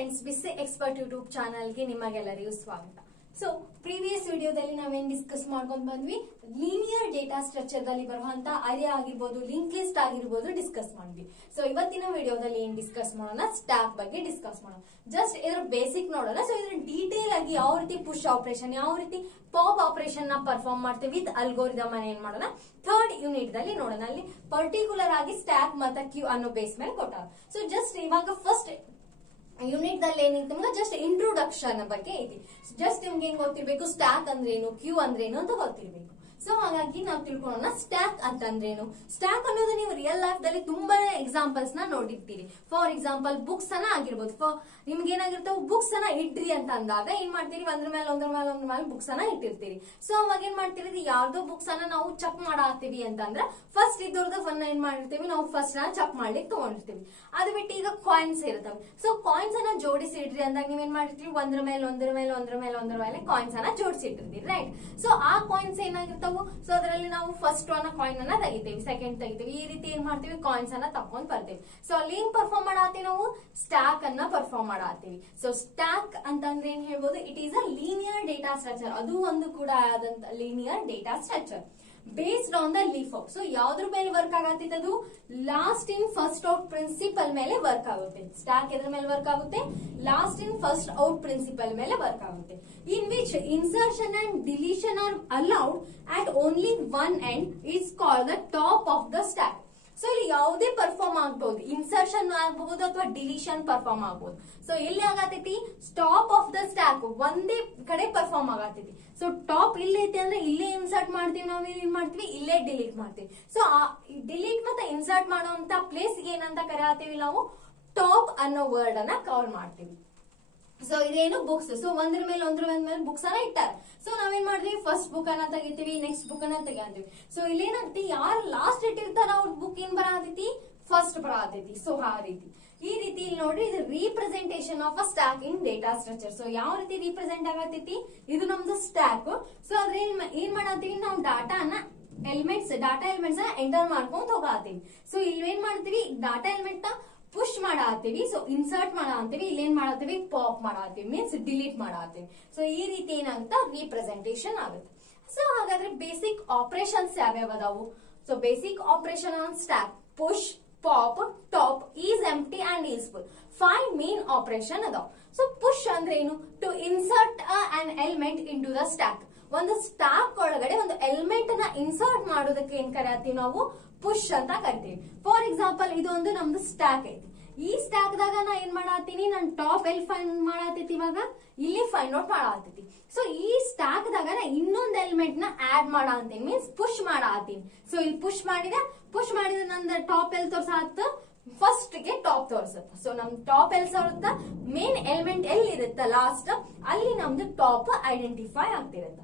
Friends, ಬಿಸಿ expert YouTube ಚಾನಲ್ಗೆ ನಿಮಗೆಲ್ಲರಿಗೂ ಸ್ವಾಗತ. ಸೊ ಪ್ರೀವಿಯಸ್ ವಿಡಿಯೋದಲ್ಲಿ ನಾವೇನ್ ಡಿಸ್ಕಸ್ ಮಾಡ್ಕೊಂಡು ಬಂದ್ವಿ, ಲೀನಿಯರ್ ಡೇಟಾ ಸ್ಟ್ರಕ್ಚರ್ ದಲ್ಲಿ ಬರುವಂತ ಅರೇ ಆಗಿರ್ಬೋದು, ಲಿಂಕ್ ಲಿಸ್ಟ್ ಆಗಿರ್ಬೋದು ಡಿಸ್ಕಸ್ ಮಾಡಿದ್ವಿ. ಸೊ ಇವತ್ತಿನ ವಿಡಿಯೋದಲ್ಲಿ ಏನ್ ಡಿಸ್ಕಸ್ ಮಾಡೋಣ, ಸ್ಟ್ಯಾಕ್ ಬಗ್ಗೆ ಡಿಸ್ಕಸ್ ಮಾಡೋಣ. ಜಸ್ಟ್ ಇದ್ರ ಬೇಸಿಕ್ ನೋಡೋಣ. ಸೊ ಇದ್ರ ಡೀಟೇಲ್ ಆಗಿ ಯಾವ ರೀತಿ ಪುಷ್ ಆಪರೇಷನ್, ಯಾವ ರೀತಿ ಪಾಪ್ ಆಪರೇಷನ್ ನ ಪರ್ಫಾರ್ಮ್ ಮಾಡ್ತೀವಿ ವಿತ್ ಅಲ್ಗೋರಿದಮ್ ಅನ್ನ ಏನ್ ಮಾಡೋಣ ಥರ್ಡ್ ಯೂನಿಟ್ ದಲ್ಲಿ ನೋಡೋಣ. ಅಲ್ಲಿ ಪರ್ಟಿಕ್ಯುಲರ್ ಆಗಿ ಸ್ಟ್ಯಾಕ್ ಮತ್ತೆ ಕ್ಯೂ ಅನ್ನೋ ಬೇಸ್ ಮೇಲೆ ಕೊಟ್ಟಾರ. ಸೊ ಜಸ್ಟ್ ಇವಾಗ ಫಸ್ಟ್ ಯೂನಿಟ್ ದಲ್ಲಿ ಏನಿತ್ತು ನಿಮ್ಗೆ ಜಸ್ಟ್ ಇಂಟ್ರೊಡಕ್ಷನ್ ಬಗ್ಗೆ ಐತಿ. ಜಸ್ಟ್ ನಿಮ್ಗೆ ಏನ್ ಗೊತ್ತಿರ್ಬೇಕು, ಸ್ಟ್ಯಾಕ್ ಅಂದ್ರೇನು, ಕ್ಯೂ ಅಂದ್ರೇನು ಅಂತ ಗೊತ್ತಿರ್ಬೇಕು. ಸೊ ಹಾಗಾಗಿ ನಾವು ತಿಳ್ಕೊಳ್ಳೋಣ ಸ್ಟ್ಯಾಕ್ ಅಂತಂದ್ರೇನು. ಸ್ಟ್ಯಾಕ್ ಅನ್ನೋದು ನೀವು ರಿಯಲ್ ಲೈಫ್ ದಲ್ಲಿ ತುಂಬಾ ಎಕ್ಸಾಂಪಲ್ಸ್ ನ ನೋಡಿರ್ತೀರಿ. ಫಾರ್ ಎಕ್ಸಾಂಪಲ್ ಬುಕ್ಸ್ ಅನ್ನ ಆಗಿರ್ಬೋದು. ನಿಮ್ಗೆ ಏನಾಗಿರ್ತಾವ, ಬುಕ್ಸ್ ಅನ್ನ ಇಡ್ರಿ ಅಂತ ಅಂದಾಗ ಏನ್ ಮಾಡ್ತೀರಿ, ಒಂದ್ರ ಮೇಲೆ ಬುಕ್ಸ್ ಅನ್ನ ಇಟ್ಟಿರ್ತೀರಿ. ಸೊ ಅವಾಗ ಏನ್ ಮಾಡ್ತೀರಿ, ಯಾರ್ದೋ ಬುಕ್ಸ್ ಅನ್ನ ನಾವು ಚೆಕ್ ಮಾಡಾಕ್ತಿವಿ ಅಂತಂದ್ರೆ ಫಸ್ಟ್ ಇದ್ರದ್ದು ಫನ್ ಏನ್ ಮಾಡಿರ್ತೀವಿ, ನಾವು ಫಸ್ಟ್ ಚೆಕ್ ಮಾಡ್ಲಿಕ್ಕೆ ತಗೊಂಡಿರ್ತೀವಿ. ಅದು ಬಿಟ್ಟು ಈಗ ಕಾಯಿನ್ಸ್ ಇರ್ತವೆ. ಸೊ ಕಾಯಿನ್ಸ್ ಅನ್ನ ಜೋಡಿಸಿ ಇಡ್ರಿ ಅಂದಾಗ ನೀವ್ ಏನ್ ಮಾಡಿರ್ತೀವಿ, ಒಂದ್ರ ಮೇಲೆ ಕಾಯಿನ್ಸ್ ಅನ್ನ ಜೋಡಿಸಿ ಇಟ್ಟಿರ್ತೀವಿ, ರೈಟ್. ಸೊ ಆ ಕಾಯಿನ್ಸ್ ಏನಾಗಿರ್ತಾವ, ಸೊ ಅದರಲ್ಲಿ ನಾವು ಫಸ್ಟ್ ಒನ್ ಕಾಯಿನ್ ಅನ್ನ ತೆಗಿತೀವಿ, ಸೆಕೆಂಡ್ ತೆಗಿತೀವಿ, ಈ ರೀತಿ ಏನ್ ಮಾಡ್ತೀವಿ, ಕಾಯಿನ್ಸ್ ಅನ್ನ ತಕೊಂಡ್ ಬರ್ತೀವಿ. ಸೊ ಅಲ್ಲಿ ಏನ್ ಪರ್ಫಾರ್ಮ್ ಮಾಡಾತೀವಿ, ನಾವು ಸ್ಟ್ಯಾಕ್ ಅನ್ನ ಪರ್ಫಾರ್ಮ್ ಮಾಡಾತೀವಿ. ಸೊ ಸ್ಟ್ಯಾಕ್ ಅಂತಂದ್ರೆ ಏನ್ ಹೇಳ್ಬೋದು, it is a linear data structure. ಅದು ಒಂದು ಕೂಡ ಆದಂತ linear data structure based on the leaf out. So ಯಾವ್ದ್ರ ಮೇಲೆ ವರ್ಕ್ ಆಗತ್ತಿತ್ತು, ಅದು last in first out principle ಮೇಲೆ ವರ್ಕ್ ಆಗುತ್ತೆ. ಸ್ಟ್ಯಾಕ್ ಎದ್ರ ಮೇಲೆ ವರ್ಕ್ ಆಗುತ್ತೆ, last in first out principle ಮೇಲೆ ವರ್ಕ್ ಆಗುತ್ತೆ. In which insertion and deletion are allowed at only one end is called the top of the stack. So ಇಲ್ಲಿ ಯಾವುದೇ perform ಆಗಬಹುದು, ಇನ್ಸರ್ಷನ್ ಆಗಬಹುದು ಅಥವಾ ಡಿಲೀಷನ್ ಪರ್ಫಾರ್ಮ್ ಆಗಬಹುದು. ಸೊ ಎಲ್ಲಿ ಆಗತೈತಿ, ಟಾಪ್ ಆಫ್ ದ ಸ್ಟ್ಯಾಕ್ ಒಂದೇ ಕಡೆ ಪರ್ಫಾರ್ಮ್ ಆಗತೈತಿ. ಸೊ ಟಾಪ್ ಇಲ್ಲೈತಿ ಅಂದ್ರೆ ಇಲ್ಲೇ ಇನ್ಸರ್ಟ್ ಮಾಡ್ತೀವಿ, ನಾವು ಏನ್ ಮಾಡ್ತೀವಿ, ಇಲ್ಲೇ ಡಿಲೀಟ್ ಮಾಡ್ತೀವಿ. ಸೊ ಡಿಲೀಟ್ ಮತ್ತೆ ಇನ್ಸರ್ಟ್ ಮಾಡುವಂತ ಪ್ಲೇಸ್ ಏನಂತ ಕರೆಯತ್ತೀವಿ, ನಾವು ಟಾಪ್ ಅನ್ನೋ ವರ್ಡ್ ಅನ್ನ ಕವರ್ ಮಾಡ್ತೀವಿ. ಸೊ ಇದೇನು ಬುಕ್ಸ್. ಸೊ ಒಂದ್ರ ಮೇಲೆ ಬುಕ್ಸ್ ಅನ್ನ ಇಟ್ಟಾರೆ. ಸೊ ನಾವೇನ್ ಮಾಡ್ತೀವಿ, ಫಸ್ಟ್ ಬುಕ್ ಅನ್ನ ತೆಗಿತೀವಿ, ನೆಕ್ಸ್ಟ್ ಬುಕ್ ಅನ್ನ ತೆಗಿತೀವಿ. ಸೊ ಇಲ್ಲೇನಾಗ್ತಿ, ಯಾರು ಲಾಸ್ಟ್ ಇಟ್ಟಿರ್ತಾರ ಅವ್ರ ಬುಕ್ ಏನ್ ಬರತೈತಿ, ಫಸ್ಟ್ ಬರತೈತಿ. ಸೊ ಆ ರೀತಿ ಈ ರೀತಿ ಇಲ್ಲಿ ನೋಡ್ರಿ, ಇದು representation of a stack in data structure. So ಯಾವ ರೀತಿ ರೀಪ್ರೆಸೆಂಟ್ ಆಗತೈತಿ, ಇದು ನಮ್ದು ಸ್ಟ್ಯಾಕ್. ಸೊ ಅದ್ರ ಏನ್ ಮಾಡತ್ತೀವಿ, ನಾವು ಡಾಟಾ ಎಲಿಮೆಂಟ್ಸ್ ಎಂಟರ್ ಮಾಡ್ಕೊಂಡ್ ಹೋಗತ್ತೀವಿ. ಸೊ ಇಲ್ಲಿ ಏನ್ ಮಾಡ್ತೀವಿ, ಡಾಟಾ ಎಲಿಮೆಂಟ್ ಪುಷ್ ಮಾಡಾತೀವಿ. ಸೊ ಇನ್ಸರ್ಟ್ ಮಾಡಾತೀವಿ, ಇಲ್ಲೇನ್ ಮಾಡಾತೀವಿ, ಪಾಪ್ ಮಾಡಾತೀವಿ, ಮೀನ್ಸ್ ಡಿಲೀಟ್ ಮಾಡಾತೀವಿ. ಸೊ ಈ ರೀತಿ ಏನಾಗುತ್ತೆ, ರೀಪ್ರೆಸೆಂಟೇಷನ್ ಆಗುತ್ತೆ. ಸೊ ಹಾಗಾದ್ರೆ ಬೇಸಿಕ್ ಆಪರೇಷನ್ಸ್ ಯಾವ್ಯಾವ ಅದಾವು. So basic operation on stack, push, pop, top, is empty and is full. 5 main operation ಅದಾವ. ಸೊ ಪುಷ್ ಅಂದ್ರೆ ಏನು, to insert an element into the stack. ಒಂದು ಸ್ಟ್ಯಾಕ್ ಒಳಗಡೆ ಒಂದು ಎಲಿಮೆಂಟ್ ನ ಇನ್ಸರ್ಟ್ ಮಾಡೋದಕ್ಕೆ ಏನ್ ಕರೆಯತ್ತೀವಿ, ನಾವು ಪುಷ್ ಅಂತ ಕರಿತೀವಿ. ಫಾರ್ ಎಕ್ಸಾಂಪಲ್ ಇದೊಂದು ನಮ್ದು ಸ್ಟ್ಯಾಕ್ ಐತಿ. ಈ ಸ್ಟ್ಯಾಕ್ ದಾಗ ನಾ ಏನ್ ಮಾಡತ್ತೀನಿ, ನಾನು ಟಾಪ್ ಎಲ್ಲಿ ಫೈಂಡ್ ಮಾಡತೈತಿ, ಇವಾಗ ಇಲ್ಲಿ ಫೈಂಡ್ ಔಟ್ ಮಾಡತ್ತೀನಿ. ಸೊ ಈ ಸ್ಟ್ಯಾಕ್ ದಾಗ ನಾ ಇನ್ನೊಂದು ಎಲಿಮೆಂಟ್ ನ ಆಡ್ ಮಾಡತ್ತೀನಿ, ಮೀನ್ಸ್ ಪುಷ್ ಮಾಡತ್ತೀನಿ. ಸೊ ಇಲ್ಲಿ ಪುಷ್ ಮಾಡಿದ್ರೆ ನಂದು ಟಾಪ್ ಎಲ್ಲಿ ತೋರ್ಸತ್ತ, ಫಸ್ಟ್ ಗೆ ಟಾಪ್ ತೋರ್ಸತ್ತ. ಸೊ ನಮ್ ಟಾಪ್ ಎಲ್ಲಿ ತೋರುತ್ತ, ಮೇನ್ ಎಲಿಮೆಂಟ್ ಎಲ್ಲಿ ಇರುತ್ತ ಲಾಸ್ಟ್, ಅಲ್ಲಿ ನಮ್ದು ಟಾಪ್ ಐಡೆಂಟಿಫೈ ಆಗ್ತಿರತ್ತ.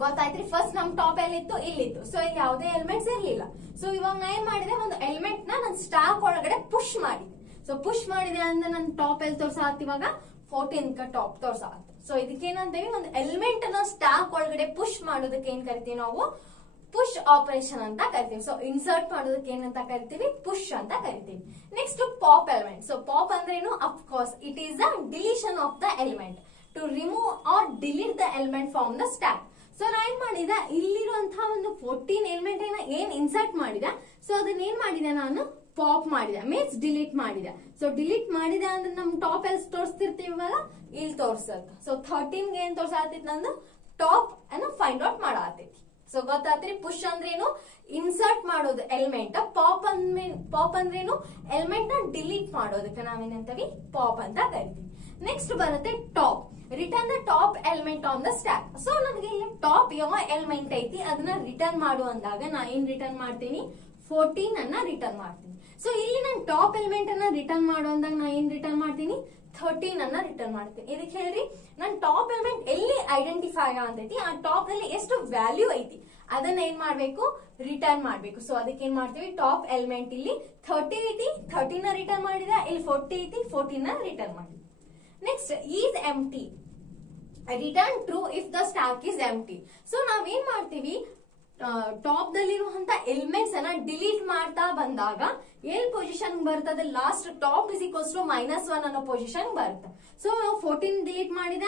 ಗೊತ್ತಾಯ್ತ್ರಿ, ಫಸ್ಟ್ ನಮ್ ಟಾಪ್ ಎಲ್ಲಿತ್ತು, ಇಲ್ಲಿತ್ತು. ಸೊ ಇಲ್ಲಿ ಯಾವುದೇ ಎಲಿಮೆಂಟ್ಸ್ ಇರ್ಲಿಲ್ಲ. ಸೊ ಇವಾಗ ನಾ ಏನ್ ಮಾಡಿದೆ, ಒಂದು ಎಲಿಮೆಂಟ್ ನ ನನ್ ಸ್ಟ್ಯಾಕ್ ಒಳಗಡೆ ಪುಷ್ ಮಾಡಿದೆ. ಸೊ ಪುಷ್ ಮಾಡಿದೆ ಅಂದ್ರೆ ನನ್ ಟಾಪ್ ಎಲ್ಲಿ ತೋರ್ಸಾತ್, ಇವಾಗ 14 ಟಾಪ್ ತೋರ್ಸಾತ್. ಸೊ ಇದಕ್ಕೇನಂತೀವಿ, ಒಂದು ಎಲಿಮೆಂಟ್ ನ ಸ್ಟ್ಯಾಕ್ ಒಳಗಡೆ ಪುಷ್ ಮಾಡೋದಕ್ಕೆ ಏನ್ ಕರಿತೀವಿ, ನಾವು ಪುಷ್ ಆಪರೇಷನ್ ಅಂತ ಕರಿತೀವಿ. ಸೊ ಇನ್ಸರ್ಟ್ ಮಾಡೋದಕ್ಕೆ ಏನಂತ ಕರಿತೀವಿ, ಪುಷ್ ಅಂತ ಕರಿತೀವಿ. Next pop element. So pop ಅಂದ್ರೆ ಏನು, of course it is the deletion of the element, to remove or delete the element from the stack. So ನಾ ಏನ್ ಮಾಡಿದ, ಇಲ್ಲಿರುವಂತಹ ಒಂದು 14 ಎಲಿಮೆಂಟ್ ಏನ್ ಇನ್ಸರ್ಟ್ ಮಾಡಿದ, ಸೊ ಅದನ್ನ ಏನ್ ಮಾಡಿದೆ, ನಾನು ಪಾಪ್ ಮಾಡಿದೆ, ಮೀನ್ಸ್ ಡಿಲೀಟ್ ಮಾಡಿದೆ. ಸೊ ಡಿಲೀಟ್ ಮಾಡಿದೆ ಅಂದ್ರೆ ನಮ್ ಟಾಪ್ ಎಲ್ಲಿ ತೋರಿಸ್ತಿರ್ತೀವಲ್ಲ, ಇಲ್ಲಿ ತೋರ್ಸತ್ತ. ಸೊ 13 ಏನ್ ತೋರ್ಸಾತೈತಿ, ನಂದು ಟಾಪ್ ಅನ್ನ ಫೈಂಡ್ ಔಟ್ ಮಾಡಾತೈತಿ. ಸೊ ಗೊತ್ತಾತ್ರಿ, ಪುಷ್ ಅಂದ್ರೇನು, ಇನ್ಸರ್ಟ್ ಮಾಡೋದು ಎಲಿಮೆಂಟ್. ಪಾಪ್ ಅಂದ್ರೇನು, ಎಲಿಮೆಂಟ್ ನ ಡಿಲೀಟ್ ಮಾಡೋದಕ್ಕೆ ನಾವೇನಂತೀವಿ, ಪಾಪ್ ಅಂತ ಕರಿತೀವಿ. ನೆಕ್ಸ್ಟ್ ಬರುತ್ತೆ top, return the top element on the stack. So ನನಗೆ ಇಲ್ಲಿ ಟಾಪ್ ಯಾವ ಎಲಿಮೆಂಟ್ ಐತಿ ಅದನ್ನ ರಿಟರ್ನ್ ಮಾಡು ಅಂದಾಗ ನಾ ಏನ್ ರಿಟರ್ನ್ ಮಾಡ್ತೀನಿ, 14 ಅನ್ನ ರಿಟರ್ನ್ ಮಾಡ್ತೀನಿ. ಸೊ ಇಲ್ಲಿ ನಾನು ಟಾಪ್ ಎಲಿಮೆಂಟ್ ಅನ್ನ ರಿಟರ್ನ್ ಮಾಡು ಅಂದಾಗ ನಾ ಏನ್ ರಿಟರ್ನ್ ಮಾಡ್ತೀನಿ, 13 ಅನ್ನ ರಿಟರ್ನ್ ಮಾಡ್ತೀನಿ. ಇದಕ್ಕೆ ಹೇಳ್ರಿ, ನನ್ ಟಾಪ್ ಎಲಿಮೆಂಟ್ ಎಲ್ಲಿ ಐಡೆಂಟಿಫೈ ಆಗತೈತಿ, ಆ ಟಾಪ್ ಅಲ್ಲಿ ಎಷ್ಟು ವ್ಯಾಲ್ಯೂ ಐತಿ ಅದನ್ನ ಏನ್ ಮಾಡ್ಬೇಕು, ರಿಟರ್ನ್ ಮಾಡ್ಬೇಕು. ಸೊ ಅದಕ್ಕೆ ಏನ್ ಮಾಡ್ತೀವಿ, ಟಾಪ್ ಎಲಿಮೆಂಟ್ ಇಲ್ಲಿ 30 ಐತಿ, 13 ನ ರಿಟರ್ನ್ ಮಾಡಿದ, ಇಲ್ಲಿ 40 ಐತಿ, 14 ನ ರಿಟರ್ನ್ ಮಾಡಿ. Next is empty, return true if the stack is empty. So ನಾವೇನ್ ಮಾಡ್ತೀವಿ, ಟಾಪ್ ದಲ್ಲಿರುವಂತ ಎಲಿಮೆಂಟ್ಸ್ ಅನ್ನ ಡಿಲೀಟ್ ಮಾಡ್ತಾ ಬಂದಾಗ ಎಲ್ ಪೊಸಿಷನ್ ಬರ್ತದೆ last top is equals to -1 ಅನ್ನೋ ಪೊಸಿಷನ್ ಬರುತ್ತೆ. ಸೊ ನಾವು 14 ಡಿಲೀಟ್ ಮಾಡಿದ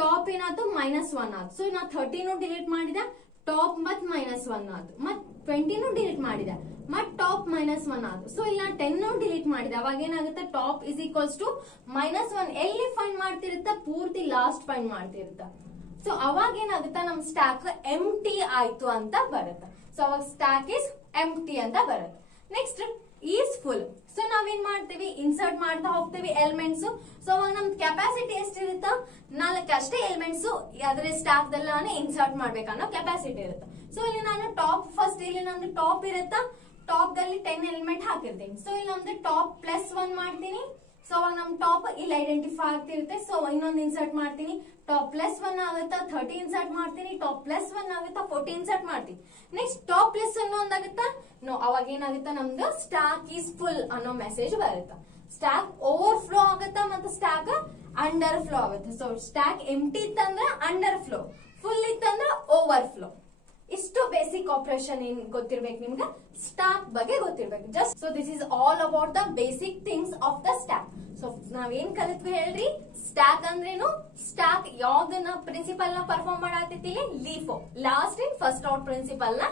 ಟಾಪ್ ಏನಾಯ್ತು -1 ಆಯ್ತು. ಸೊ ನಾ 13 ಡಿಲೀಟ್ ಮಾಡಿದ ಟಾಪ್ ಮತ್ -1 ಆಯ್ತು. ಮತ್ 20 ಡಿಲೀಟ್ ಮಾಡಿದ ಮತ್ ಟಾಪ್ -1 ಆಯ್ತು. ಸೊ ಇಲ್ಲಿ 10 ಡಿಲೀಟ್ ಮಾಡಿದೆ ಅವಾಗ ಏನಾಗುತ್ತೆ ಟಾಪ್ ಇಸ್ ಈಕ್ವಲ್ಸ್ ಟು -1 ಎಲ್ಲಿ ಫೈಂಡ್ ಮಾಡ್ತಿರುತ್ತ ಪೂರ್ತಿ ಲಾಸ್ಟ್ ಫೈಂಡ್ ಮಾಡ್ತಿರುತ್ತ. ಸೊ ಅವಾಗ ಏನಾಗುತ್ತೆ ನಮ್ ಸ್ಟ್ಯಾಕ್ ಎಂಟಿ ಆಯ್ತು ಅಂತ ಬರುತ್ತೆ. ಸೊ ಅವಾಗ ಸ್ಟ್ಯಾಕ್ ಇಸ್ ಎಂಟಿ ಅಂತ ಬರುತ್ತೆ. Next is full. ಸೊ ನಾವೇನ್ ಮಾಡ್ತೀವಿ ಇನ್ಸರ್ಟ್ ಮಾಡ್ತಾ ಹೋಗ್ತೀವಿ ಎಲಿಮೆಂಟ್ಸ್. ಸೊ ಅವಾಗ ನಮ್ ಕೆಪಾಸಿಟಿ ಎಷ್ಟಿರುತ್ತ 4 ಅಷ್ಟೇ ಎಲಿಮೆಂಟ್ಸ್ ಅದ್ರ ಸ್ಟ್ಯಾಕ್ ದಲ್ಲಿ ನಾನು ಇನ್ಸರ್ಟ್ ಮಾಡ್ಬೇಕನ್ನೋ ಕೆಪಾಸಿಟಿ ಇರುತ್ತೆ. ಸೊ ಇಲ್ಲಿ ನಾನು ಟಾಪ್ ಫಸ್ಟ್ ಇಲ್ಲಿ ನಮ್ದು ಟಾಪ್ ಇರುತ್ತಾ ಟಾಪ್ ದಲ್ಲಿ 10 ಎಲಿಮೆಂಟ್ ಹಾಕಿರ್ತೀನಿ. ಸೊ ಇಲ್ಲಿ ನಮ್ದು ಟಾಪ್ +1 ಮಾಡ್ತೀನಿ. ಸೊ ಅವಾಗ ನಮ್ ಟಾಪ್ ಇಲ್ಲಿ ಐಡೆಂಟಿಫೈ ಆಗ್ತಿರುತ್ತೆ. ಸೊ ಇನ್ನೊಂದು ಇನ್ಸರ್ಟ್ ಮಾಡ್ತೀನಿ ಟಾಪ್ +1 ಆಗುತ್ತಾ 30 ಇನ್ಸರ್ಟ್ ಮಾಡ್ತೀನಿ. ಟಾಪ್ +1 ಆಗುತ್ತಾ 40 ಇನ್ಸರ್ಟ್ ಮಾಡ್ತೀನಿ. ನೆಕ್ಸ್ಟ್ ಟಾಪ್ +1 ಒಂದಾಗುತ್ತಾ ನೋ ಅವಾಗ ಏನಾಗುತ್ತಾ ನಮ್ದು ಸ್ಟ್ಯಾಕ್ ಈಸ್ ಫುಲ್ ಅನ್ನೋ ಮೆಸೇಜ್ ಬರುತ್ತೆ. ಸ್ಟ್ಯಾಕ್ ಓವರ್ ಫ್ಲೋ ಆಗುತ್ತಾ ಮತ್ತೆ ಸ್ಟ್ಯಾಕ್ ಅಂಡರ್ ಫ್ಲೋ ಆಗುತ್ತೆ. ಸೊ ಸ್ಟ್ಯಾಕ್ ಎಂಟಿ ಇತ್ತಂದ್ರೆ ಅಂಡರ್ ಫ್ಲೋ, ಫುಲ್ ಇತ್ತಂದ್ರೆ ಓವರ್ ಫ್ಲೋ. ಇಷ್ಟು ಬೇಸಿಕ್ ಆಪರೇಷನ್ ಏನ್ ಗೊತ್ತಿರ್ಬೇಕು ನಿಮ್ಗೆ, ಸ್ಟ್ಯಾಕ್ ಬಗ್ಗೆ ಗೊತ್ತಿರ್ಬೇಕು just. So this is all about the basic things of the stack. So ನಾವೇನ್ ಕಲಿತ್ವಿ ಹೇಳ್ರಿ, ಸ್ಟ್ಯಾಕ್ ಅಂದ್ರೇನು, ಸ್ಟ್ಯಾಕ್ ಯಾವ್ದನ್ನ ಪ್ರಿನ್ಸಿಪಲ್ ನ ಪರ್ಫಾರ್ಮ್ ಮಾಡತ್ತಿಲ್ಲಿ LIFO last in first out principle ನ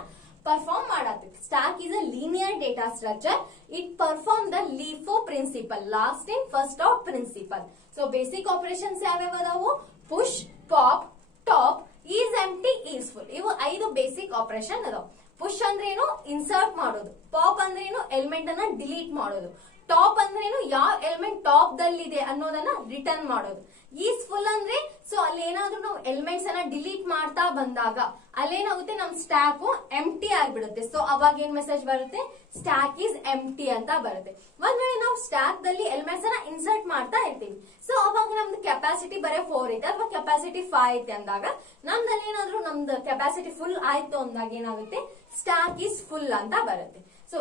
perform ಮಾಡತ್ತಿತ್ತು. Stack is a linear data structure. It perform the LIFO principle last in first out principle. So basic operations ಯಾವ್ಯಾವ ಅದಾವು, push, pop, top, is empty, is full. ಇವು 5 basic operation ಅದಾವ. Push ಅಂದ್ರೇನು insert ಮಾಡೋದು, pop ಅಂದ್ರೇನು element ಅನ್ನ delete ಮಾಡೋದು, top ಅಂದ್ರೇನು ಯಾವ ಎಲಿಮೆಂಟ್ ಟಾಪ್ ದಲ್ಲಿದೆ ಅನ್ನೋದನ್ನ ರಿಟರ್ನ್ ಮಾಡೋದು. ಈಸ್ ಫುಲ್ ಅಂದ್ರೆ ಸೊ ಅಲ್ಲಿ ಏನಾದ್ರೂ ನಾವು ಎಲಿಮೆಂಟ್ಸ್ ಅನ್ನ ಡಿಲೀಟ್ ಮಾಡ್ತಾ ಬಂದಾಗ ಅಲ್ಲೇನಾಗುತ್ತೆ ನಮ್ ಸ್ಟ್ಯಾಕ್ ಎಂಟಿ ಆಗ್ಬಿಡುತ್ತೆ. ಸೊ ಅವಾಗ ಏನ್ ಮೆಸೇಜ್ ಬರುತ್ತೆ, ಸ್ಟ್ಯಾಕ್ ಈಸ್ ಎಂಟಿ ಅಂತ ಬರುತ್ತೆ. ಒಂದ್ ವೇಳೆ ನಾವು ಸ್ಟ್ಯಾಕ್ ದಲ್ಲಿ ಎಲಿಮೆಂಟ್ಸ್ ಅನ್ನ ಇನ್ಸರ್ಟ್ ಮಾಡ್ತಾ ಇರ್ತೀವಿ. ಸೊ ಅವಾಗ ನಮ್ದು ಕೆಪಾಸಿಟಿ ಬರೀ 4 ಐತೆ ಅಥವಾ ಕೆಪಾಸಿಟಿ 5 ಐತೆ ಅಂದಾಗ ನಮ್ದಲ್ಲಿ ಏನಾದ್ರೂ ನಮ್ದು ಕೆಪಾಸಿಟಿ ಫುಲ್ ಆಯ್ತು ಅಂದಾಗ ಏನಾಗುತ್ತೆ ಸ್ಟ್ಯಾಕ್ ಈಸ್ ಫುಲ್ ಅಂತ ಬರುತ್ತೆ. So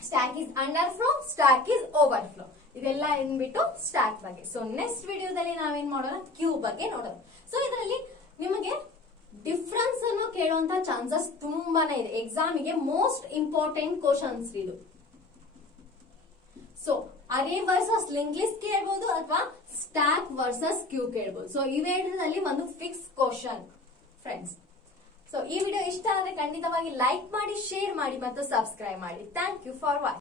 stack is under flow, stack is over flow. ಇದೆಲ್ಲ ಏನ್ಬಿಟ್ಟು ಸ್ಟ್ಯಾಕ್ ಬಗ್ಗೆ. ಸೊ ನೆಕ್ಸ್ಟ್ ವಿಡಿಯೋದಲ್ಲಿ ನಾವೇನ್ ಮಾಡೋಣ, ಕ್ಯೂ ಬಗ್ಗೆ ನೋಡೋಣ. ಸೊ ಇದರಲ್ಲಿ ನಿಮಗೆ ಡಿಫ್ರೆನ್ಸ್ ಅನ್ನು ಕೇಳುವಂತ ಚಾನ್ಸಸ್ ತುಂಬಾನೇ ಇದೆ. ಎಕ್ಸಾಮಿಗೆ ಮೋಸ್ಟ್ ಇಂಪಾರ್ಟೆಂಟ್ ಕ್ವಶನ್ಸ್ ಇದು. ಸೊ ಅರೇ ವರ್ಸಸ್ ಲಿಂಕ್ ಲಿಸ್ಟ್ ಕೇಳ್ಬೋದು ಅಥವಾ ಸ್ಟ್ಯಾಕ್ ವರ್ಸಸ್ ಕ್ಯೂ ಕೇಳ್ಬೋದು. ಸೊ ಇವೆರಡರಲ್ಲಿ ಒಂದು ಫಿಕ್ಸ್ ಕ್ವಶನ್ ಫ್ರೆಂಡ್ಸ್. ಸೊ ಈ ವಿಡಿಯೋ ಇಷ್ಟ ಆದ್ರೆ ಖಂಡಿತವಾಗಿ ಲೈಕ್ ಮಾಡಿ, ಶೇರ್ ಮಾಡಿ ಮತ್ತು ಸಬ್ಸ್ಕ್ರೈಬ್ ಮಾಡಿ. Thank you for watching.